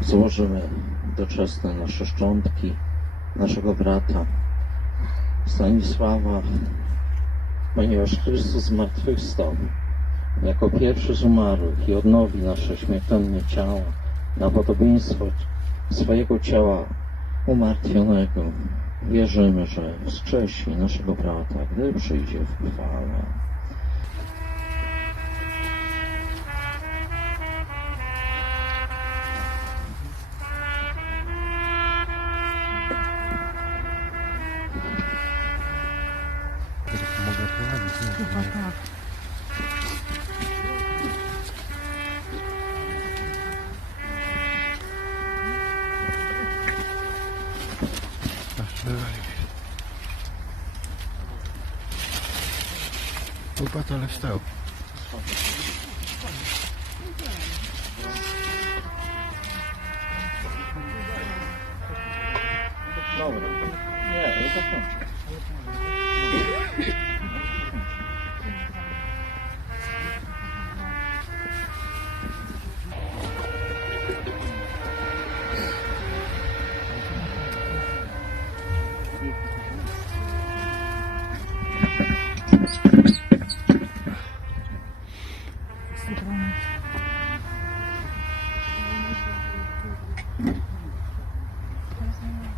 złożymy doczesne nasze szczątki naszego brata Stanisława, ponieważ Chrystus zmartwychwstał jako pierwszy z umarłych i odnowi nasze śmiertelne ciała na podobieństwo swojego ciała umartwionego. Wierzymy, że wskrzesi naszego brata, gdy przyjdzie w chwale. Się. Popatrz, ale wstał. Dobra. Nie, to. aqui.